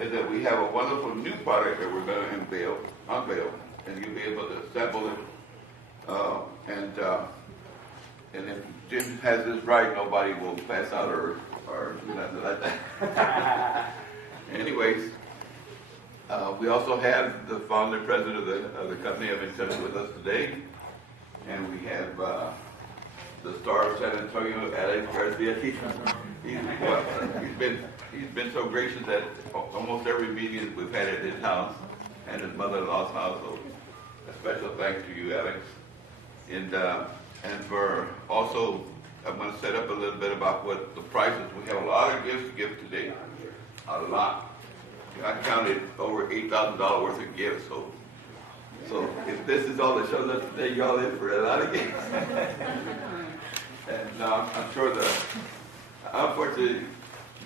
is that we have a wonderful new product that we're going to unveil, and you'll be able to sample it. And if Jim has this right, nobody will pass out or nothing like that. Anyways, we also have the founder and president of the company have been sitting with us today, and we have the star of San Antonio, Alex Garcia. He's been so gracious at almost every meeting we've had at his house and his mother-in-law's house. So a special thanks to you, Alex. And for also, I'm going to set up a little bit about what the prices. We have a lot of gifts to give today, a lot. I counted over $8,000 worth of gifts. So if this is all that shows up today, y'all in for a lot of gifts. And I'm sure unfortunately,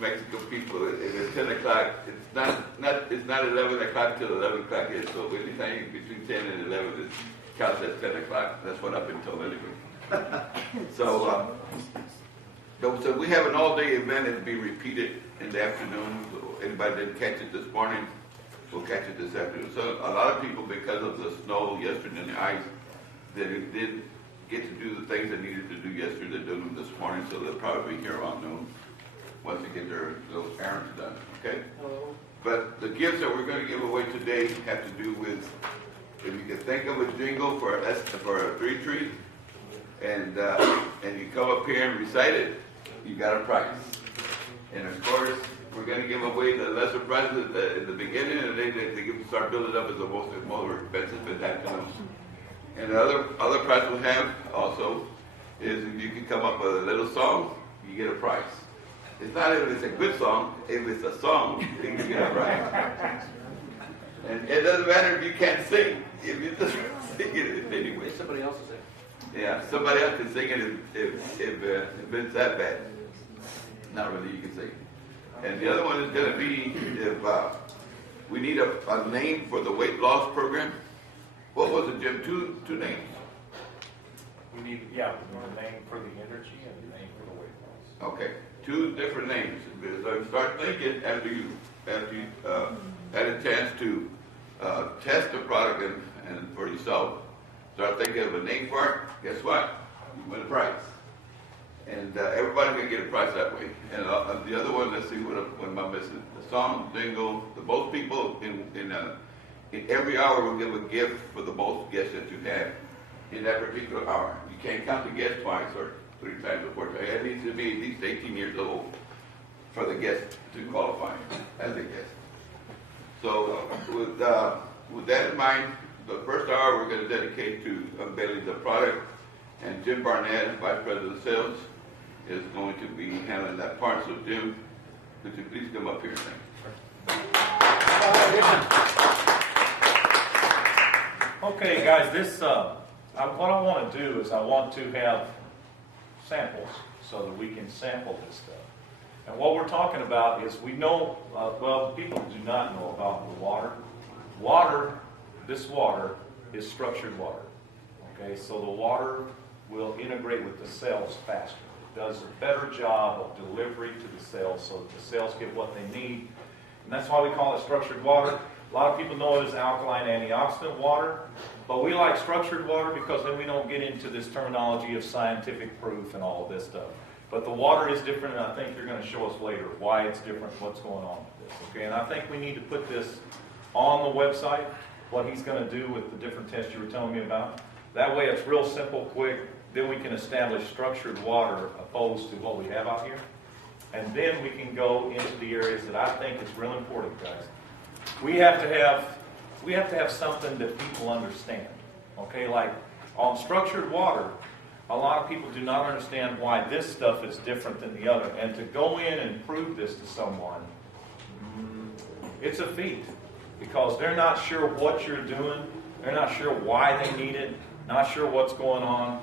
Mexican people, if it's 10 o'clock, it's not 11 o'clock till 11 o'clock is. So anything between 10 and 11 is counts as 10 o'clock. That's what I've been told anyway. So we have an all-day event that'll be repeated in the afternoon. So anybody didn't catch it this morning, will catch it this afternoon. So a lot of people, because of the snow yesterday and the ice, they didn't get to do the things they needed to do yesterday. They did them this morning, so they'll probably be here around noon once they get their little errands done. Okay? But the gifts that we're going to give away today have to do with, if you can think of a jingle for a three-tree, and you come up here and recite it, you got a prize. And of course, we're going to give away the lesser prizes at the beginning, and then they start building up as the most expensive at that time. And the other prize we have also is if you can come up with a little song, you get a prize. It's not if it's a good song, if it's a song, then you get a prize. And it doesn't matter if you can't sing, if you just sing it anyway. Somebody else is there. Yeah, somebody else can sing it if it's that bad. Not really, you can sing. And the other one is going to be if we need a name for the weight loss program. What was it, Jim? Two names? We need a name for the energy and a name for the weight loss. Okay, two different names. So start thinking after you had a chance to test the product and for yourself. Start thinking of a name for it. Guess what? You win a prize. And everybody's going to get a prize that way. And the other one, let's see what am I missing? The song, jingle, the most people in every hour will give a gift for the most guests that you have in that particular hour. You can't count the guests twice or 3 times or 4 times. It needs to be at least 18 years old for the guest to qualify as a guest. So with that in mind, the first hour we're going to dedicate to unveiling the product, and Jim Barnett, Vice President of Sales, is going to be handling that part. So Jim, could you please come up here and Okay, guys, what I want to do is I want to have samples so that we can sample this stuff. And what we're talking about is we know, people do not know about the water. This water is structured water. Okay, so the water will integrate with the cells faster. It does a better job of delivery to the cells so that the cells get what they need. And that's why we call it structured water. A lot of people know it as alkaline antioxidant water, but we like structured water because then we don't get into this terminology of scientific proof and all of this stuff. But the water is different, and I think you're going to show us later why it's different, what's going on with this. Okay, and I think we need to put this on the website, what he's going to do with the different tests you were telling me about. That way it's real simple, quick. Then we can establish structured water opposed to what we have out here. And then we can go into the areas that I think is real important, guys. We have to have something that people understand. Okay, like on structured water, a lot of people do not understand why this stuff is different than the other. And to go in and prove this to someone, it's a feat. Because they're not sure what you're doing. They're not sure why they need it. Not sure what's going on.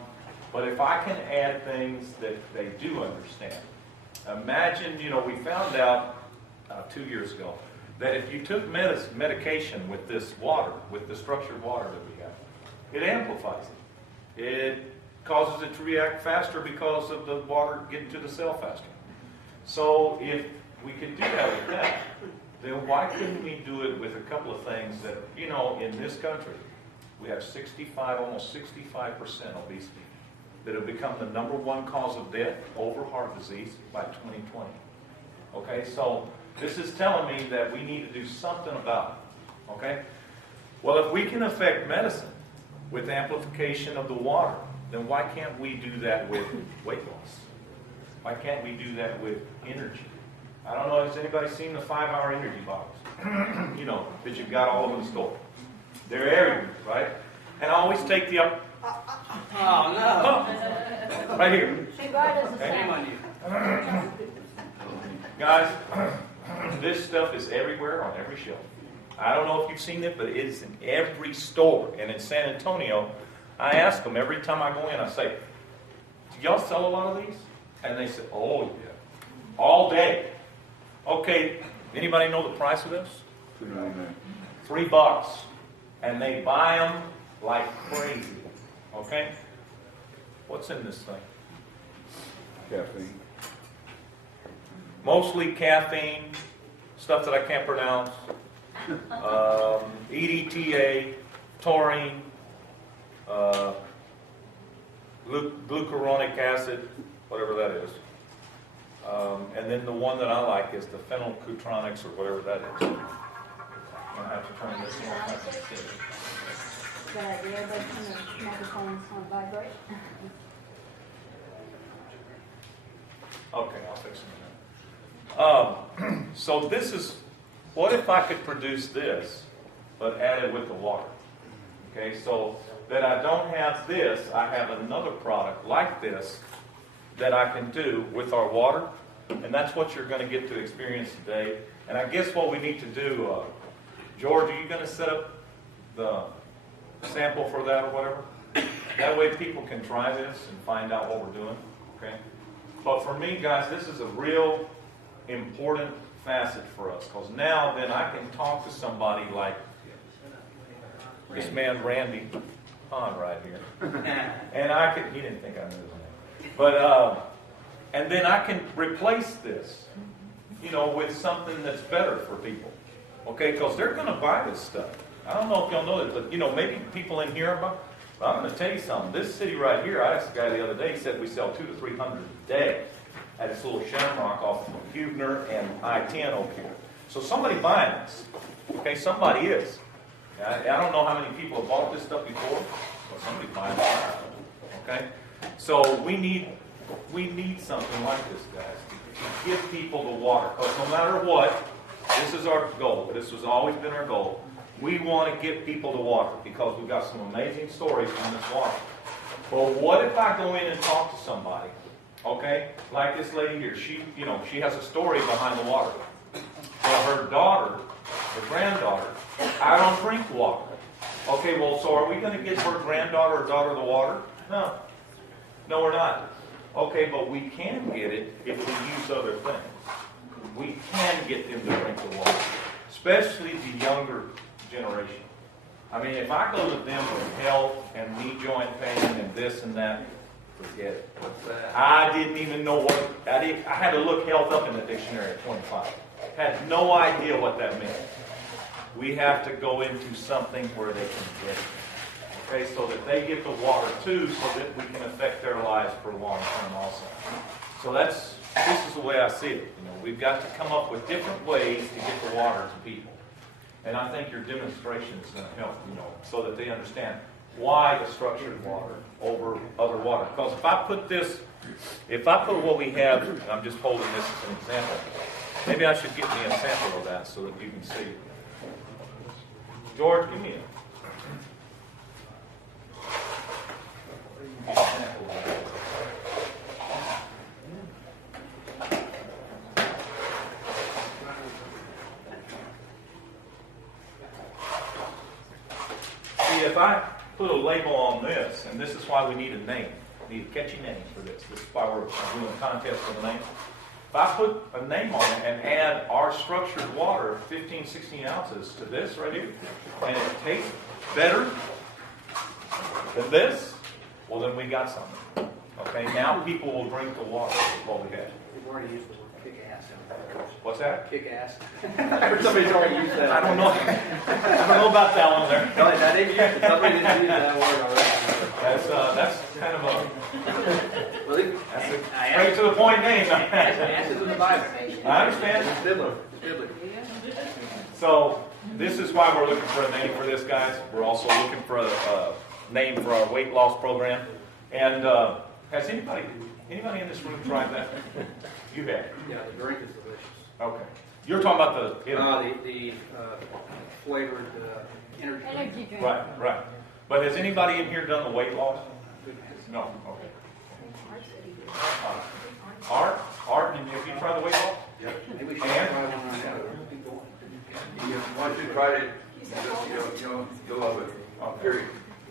But if I can add things that they do understand. Imagine, we found out 2 years ago that if you took medication with this water, with the structured water that we have, it amplifies it. It causes it to react faster because of the water getting to the cell faster. So if we could do that with that, then why couldn't we do it with a couple of things that, you know, in this country, we have 65, almost 65% obesity that have become the #1 cause of death over heart disease by 2020. Okay, so this is telling me that we need to do something about it. Okay? Well, if we can affect medicine with amplification of the water, then why can't we do that with weight loss? Why can't we do that with energy? I don't know, has anybody seen the 5-hour energy bottles? You know, that you've got all over the store. They're everywhere, right? And I always take the up. Oh, no. Right here. Shame Okay. on you. Guys, this stuff is everywhere on every shelf. I don't know if you've seen it, but it is in every store. And in San Antonio, I ask them every time I go in, I say, do y'all sell a lot of these? And they say, oh, yeah. All day. Okay, anybody know the price of this? $3. And they buy them like crazy. Okay? What's in this thing? Caffeine. Mostly caffeine, stuff that I can't pronounce. EDTA, taurine, glucuronic acid, whatever that is. And then the one that I like is the phenylcutronics or whatever that is. I'm going to have to turn this on. Good idea, but the microphone's on vibrate. Okay, I'll fix it in a minute. So this is, what if I could produce this, but add it with the water? Okay, so that I don't have this, I have another product like this that I can do with our water, and that's what you're going to get to experience today. And I guess what we need to do, George, are you going to set up the sample for that or whatever? That way people can try this and find out what we're doing, okay? But for me, guys, this is a real important facet for us, because now then I can talk to somebody like this man Randy Hahn right here, and I can, he didn't think I knew his name, but and then I can replace this, you know, with something that's better for people, okay? Because they're going to buy this stuff. I don't know if y'all know this, but you know, maybe people in here are. But I'm going to tell you something. This city right here, I asked a guy the other day, he said we sell 200 to 300 a day at this little shamrock off of Huebner and I-10 over here. So somebody buying this. Okay, somebody is. I don't know how many people have bought this stuff before, but somebody's buying it. Okay? So we need something like this, guys, to give people the water. Because no matter what, this is our goal. This has always been our goal. We want to get people to water because we've got some amazing stories on this water. But what if I go in and talk to somebody, okay, like this lady here? She has a story behind the water. Well, her daughter, her granddaughter, I don't drink water. Okay, well, so are we going to get her granddaughter or daughter the water? No. No, we're not. Okay, but we can get it if we use other things. We can get them to drink the water, especially the younger generation. I mean, if I go to them with health and knee joint pain and this and that, forget it. What's that? I didn't even know what, I had to look health up in the dictionary at 25. Had no idea what that meant. We have to go into something where they can get it. Okay, so that they get the water too, so that we can affect their lives for long term also. So this is the way I see it. You know, we've got to come up with different ways to get the water to people. And I think your demonstration is going to help, you know, so that they understand why the structured water over other water. Because if I put what we have, I'm just holding this as an example, maybe I should get me a sample of that so that you can see. George, give me a sample of that. If I put a label on this, and this is why we need a name, we need a catchy name for this. This is why we're doing a contest for the name. If I put a name on it and add our structured water, 15, 16 ounces to this right here, and it tastes better than this, well then we got something. Okay, now people will drink the water is what we have. We've already used the word kick ass in there. What's that? Kick ass. Somebody's already used that. I don't know. I don't know about that one there. No, I didn't use it. Somebody didn't use that word already. That's kind of a, Well, that's a straight to the point name. ass is in the Bible. I understand. It's biblical. It's biblical. So this is why we're looking for a name for this, guys. We're also looking for a name for our weight loss program. And has anybody in this room tried that? You have. Yeah, the drink is delicious. Okay. You're talking about The flavored energy. Energy drink. right. But has anybody in here done the weight loss? No. Okay. Art, have you tried the weight loss? Maybe we should And? try one right now. Once you try it, you'll love it. Okay. Period.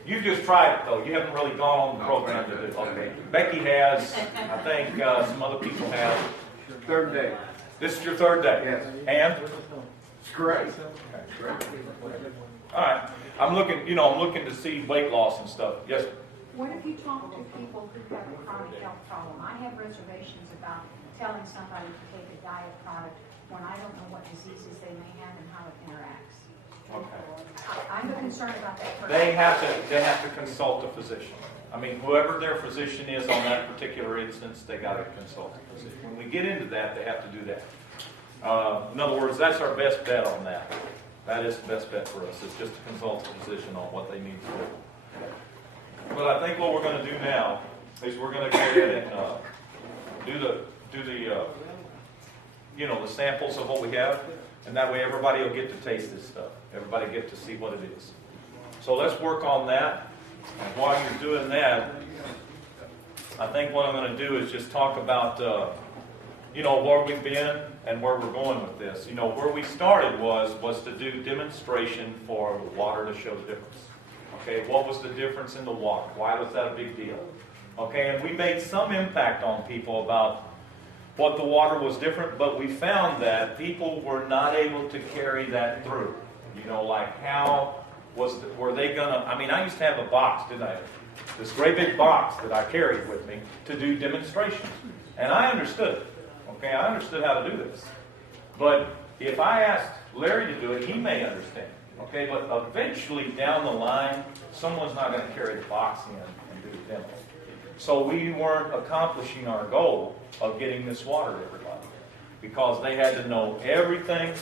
You've just tried it though. You haven't really gone on the program to do it. Okay. Becky has. I think some other people have. Third day. This is your third day. Yes. And? It's great. All right. I'm looking to see weight loss and stuff. Yes. What if you talk to people who have a chronic health problem? I have reservations about telling somebody to take a diet product when I don't know what diseases they may have and how it interacts. Okay. I'm concerned about that person. They have to consult a physician. I mean, whoever their physician is on that particular instance, they got to consult a physician. When we get into that, they have to do that. In other words, that's our best bet on that. That is the best bet for us, is just to consult a physician on what they need to do. But I think what we're going to do now is we're going to go ahead and do the the samples of what we have, and that way everybody will get to taste this stuff. Everybody get to see what it is. So let's work on that. And while you're doing that, I think what I'm going to do is just talk about where we've been and where we're going with this. Where we started was to do demonstration for the water to show the difference. Okay, what was the difference in the water? Why was that a big deal? Okay, and we made some impact on people about what the water was different, but we found that people were not able to carry that through. Like how were they gonna? I mean, I used to have a box, didn't I? This great big box that I carried with me to do demonstrations, and I understood it. Okay, I understood how to do this. But if I asked Larry to do it, he may understand. Okay, but eventually down the line, someone's not going to carry the box in and do the demo. So we weren't accomplishing our goal of getting this water to everybody because they had to know everything.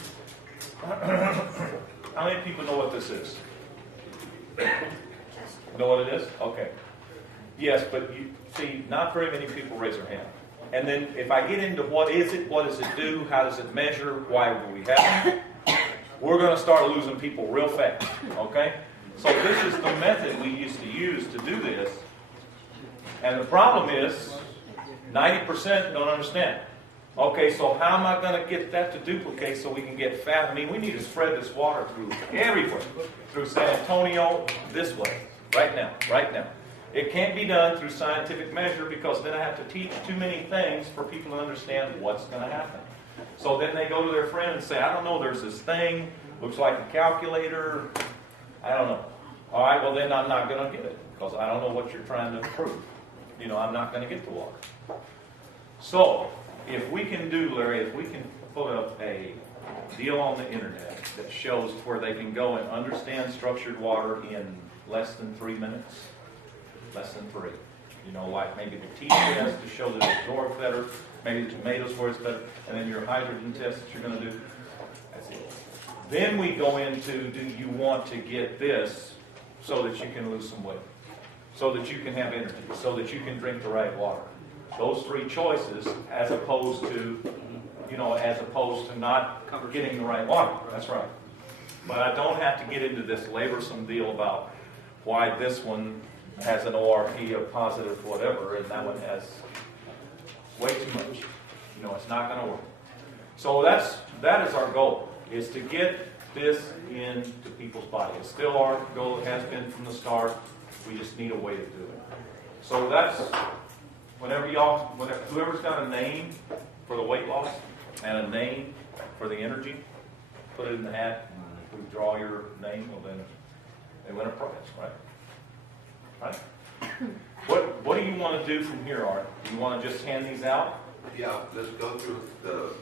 How many people know what this is? Know what it is? Okay. Yes, but you see, not very many people raise their hand. And then if I get into what is it, what does it do, how does it measure, why do we have it, we're going to start losing people real fast, okay? So this is the method we used to use to do this. And the problem is 90% don't understand. Okay, so how am I going to get that to duplicate so we can get fat? I mean, we need to spread this water through everywhere, through San Antonio, this way, right now. It can't be done through scientific measure because then I have to teach too many things for people to understand what's going to happen. So then they go to their friend and say, I don't know, there's this thing, looks like a calculator, I don't know. All right, well then I'm not going to get it because I don't know what you're trying to prove. I'm not going to get the water. So, if we can do, Larry, if we can put up a deal on the internet that shows where they can go and understand structured water in less than 3 minutes, less than 3. Like maybe the tea test to show that it absorbs better, maybe the tomatoes where it's better, and then your hydrogen test that you're going to do. That's it. Then we go into, do you want to get this so that you can lose some weight, so that you can have energy, so that you can drink the right water? Those 3 choices, as opposed to not getting the right water. That's right. But I don't have to get into this laborsome deal about why this one has an ORP of positive whatever, and that one has way too much. It's not going to work. So that is our goal, is to get this into people's body. It's still our goal. It has been from the start. We just need a way to do it. So that's whoever's got a name for the weight loss and a name for the energy, put it in the hat. And we draw your name, well then they win a prize, right? Right? What do you want to do from here, Art? Do you want to just hand these out? Yeah, let's go through the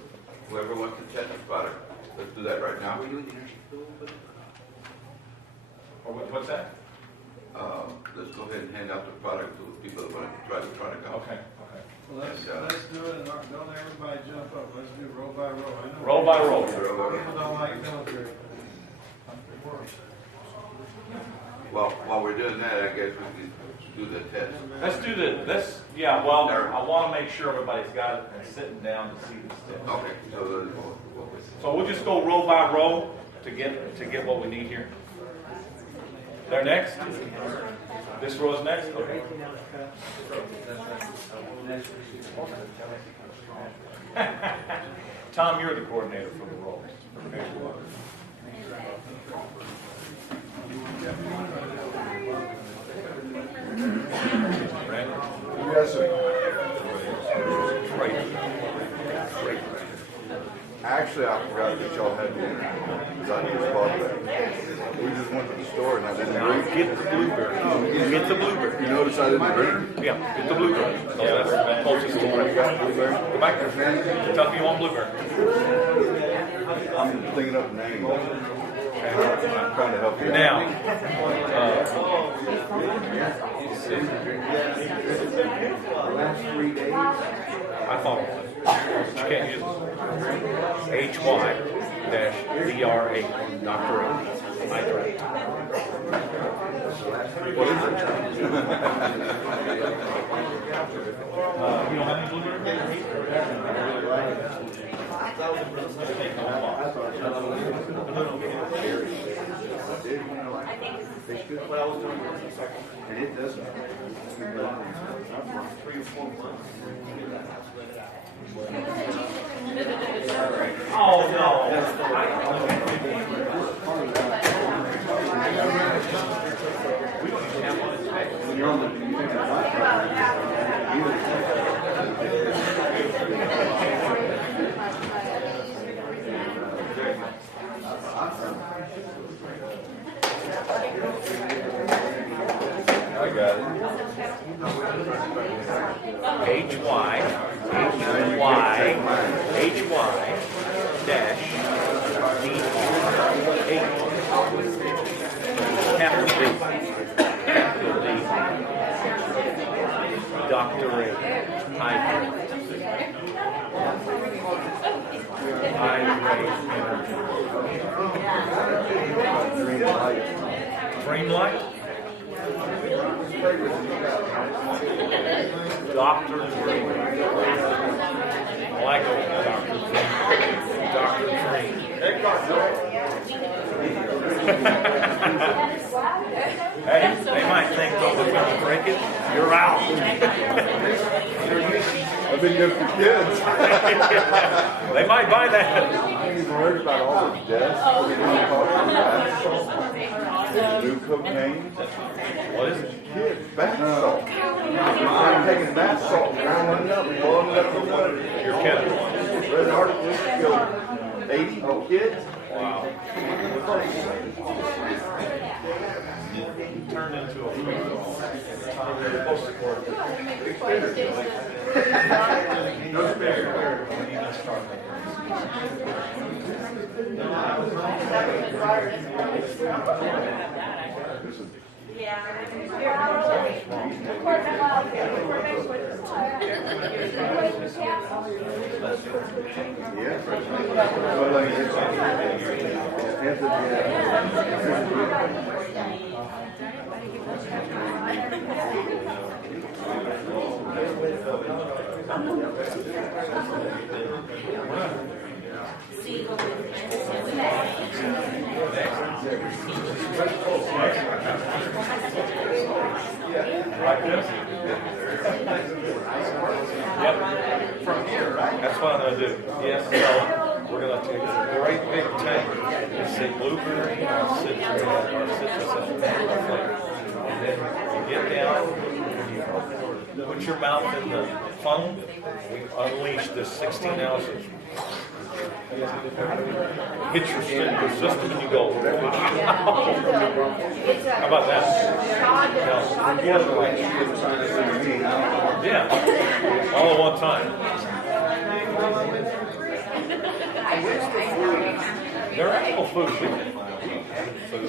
whoever wants to test the product, let's do that right now. Or what's that? Let's go ahead and hand out the product to people that want to try the product out. Okay. Well, let's do it, and don't everybody jump up. Let's do roll by row. I know Roll by roll. people don't like military. Well, while we're doing that, I guess we can do the test. Let's do yeah, well, I want to make sure everybody's got it and sitting down to see the steps. Okay, so So we'll just go row by row to get what we need here. They're next? This row is next? Okay. Tom, you're the coordinator for the rows. Yes, sir. Great. Actually, I forgot that y'all had dinner. Because I just bought that. We just went to the store and I didn't drink. Get the blueberry. Get the blueberry. You notice I didn't drink? Yeah, get the blueberry. No, that's closest to You it. got blueberry? Go back there. Tell me you want blueberry. I'm thinking up names. I'm trying to help you out. Now, I thought it was. You can't use it. HY-DRA, Dr. A. Nitrate. What is it? You don't have any blueberry? And it doesn't. Oh, no. When you're on the I got it. HY dash DRA. Capital D. Dr. A. Hydrate. Dream light. Dr. Dream. I like it. Dr. Dream. Hey, they might think, oh, we're going to break it. You're out. I've been good for kids. They might buy that. I ain't even heard about all the deaths. New cocaine. What is it? Kids, bath salt. I'm taking bath salt, grinding it up, blowing it up for what? You're kidding. Read an article, killed 80 kids. Wow. Turned into a free throw. No spare. Like this? Yep. From here, right? That's what I'm going to do. Yes. So we're going to take a great big tank and say blueberry or citrus flavor. And then you get down, you put your mouth in the funnel, we unleash this 16 ounces. Hit your system and you go, wow. How about that? Yeah, all at one time. They're animal food. We can food.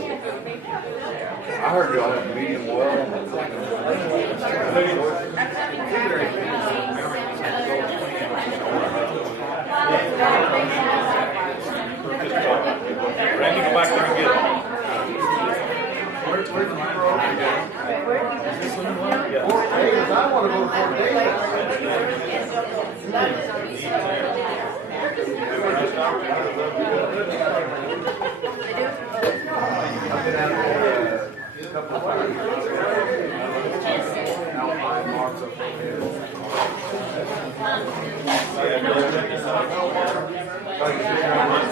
I heard y'all have medium well. Randy, go back there and get it. Where's the number over again? Yeah. I want to go to 4 days. I've been out there a couple of times. Alkaline marks up there.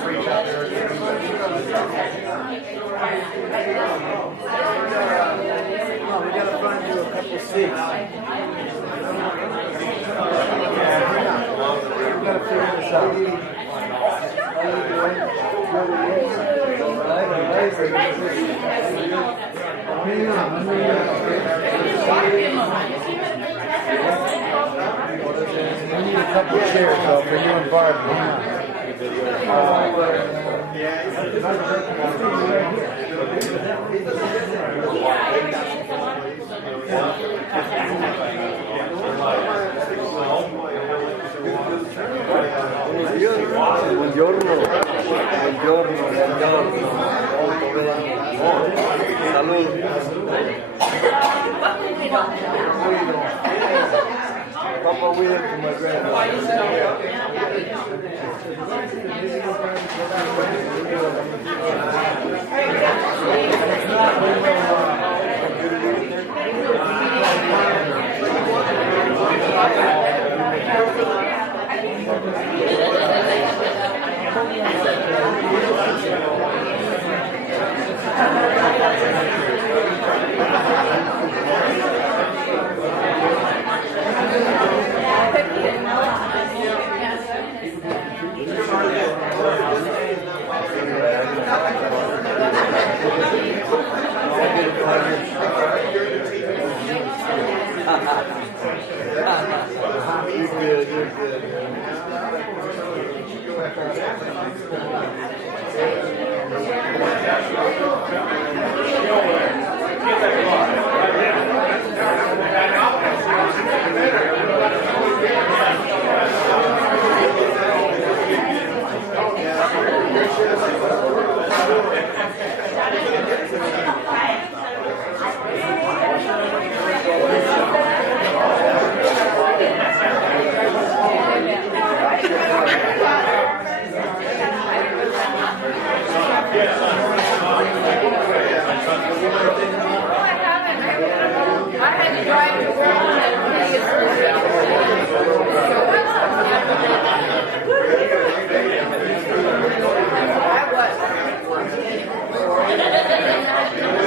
Reach out there. Oh, we gotta find you a couple seats. We gotta figure this out. We need a couple chairs though for you and Barbara. Buongiorno, buongiorno, buongiorno. Salud. Papa William to my I was.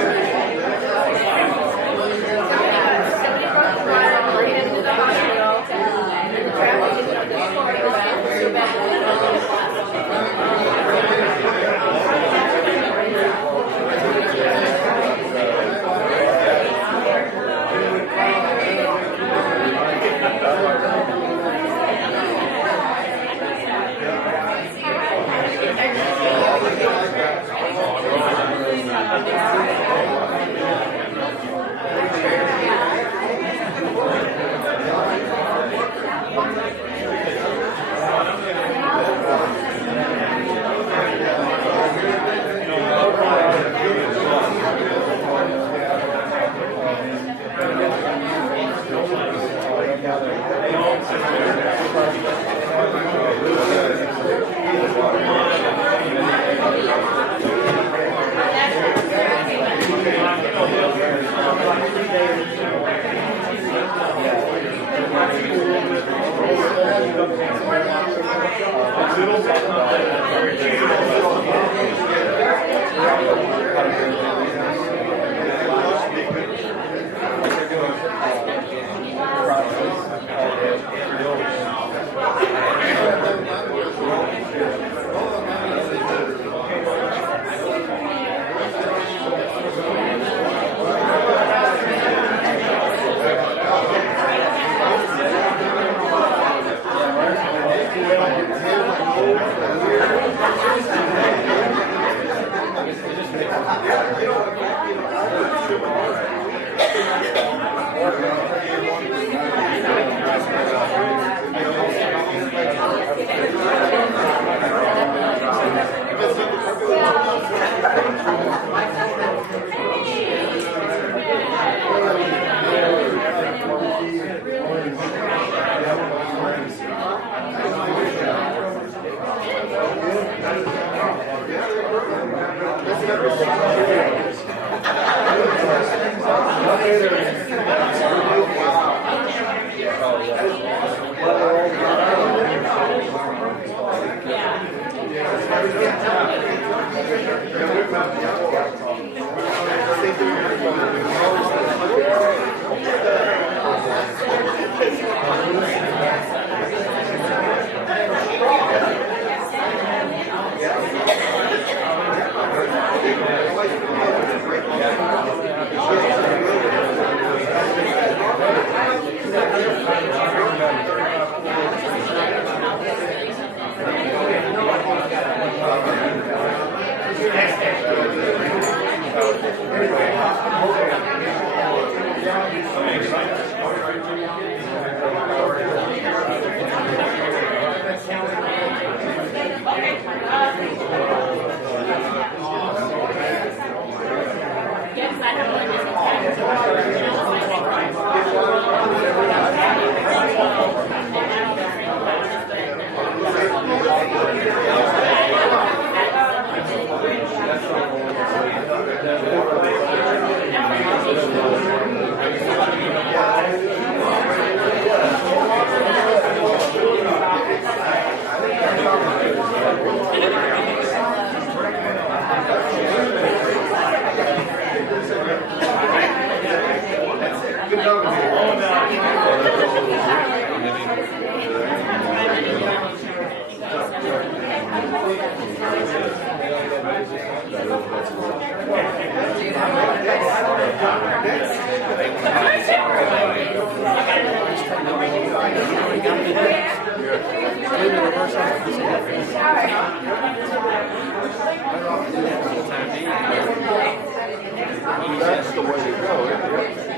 That's the way to go, isn't it?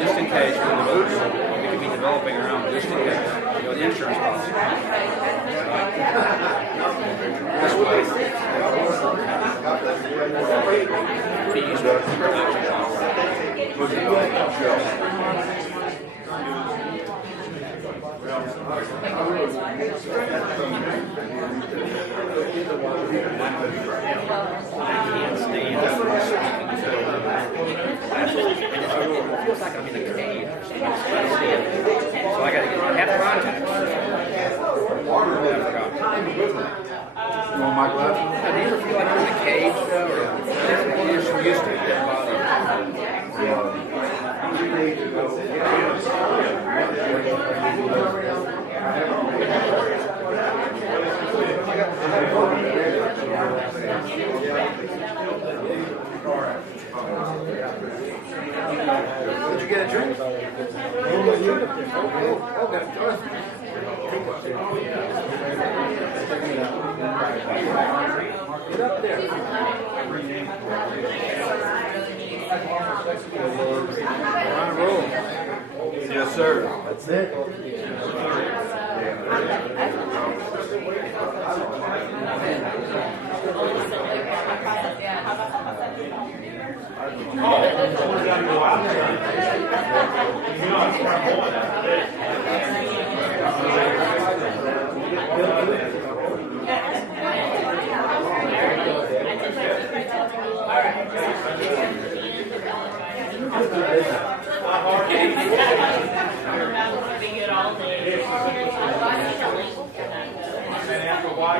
Just in case, we could be developing around just in case, the insurance policy. This way, fees are it feels like I'm in a cave. So I got to have contacts. You want my glasses? Do you ever feel like you're in a cave though, or you're so used to it, that Did you get a drink? Get up there. On a roll. Yes, sir. That's it. After a while,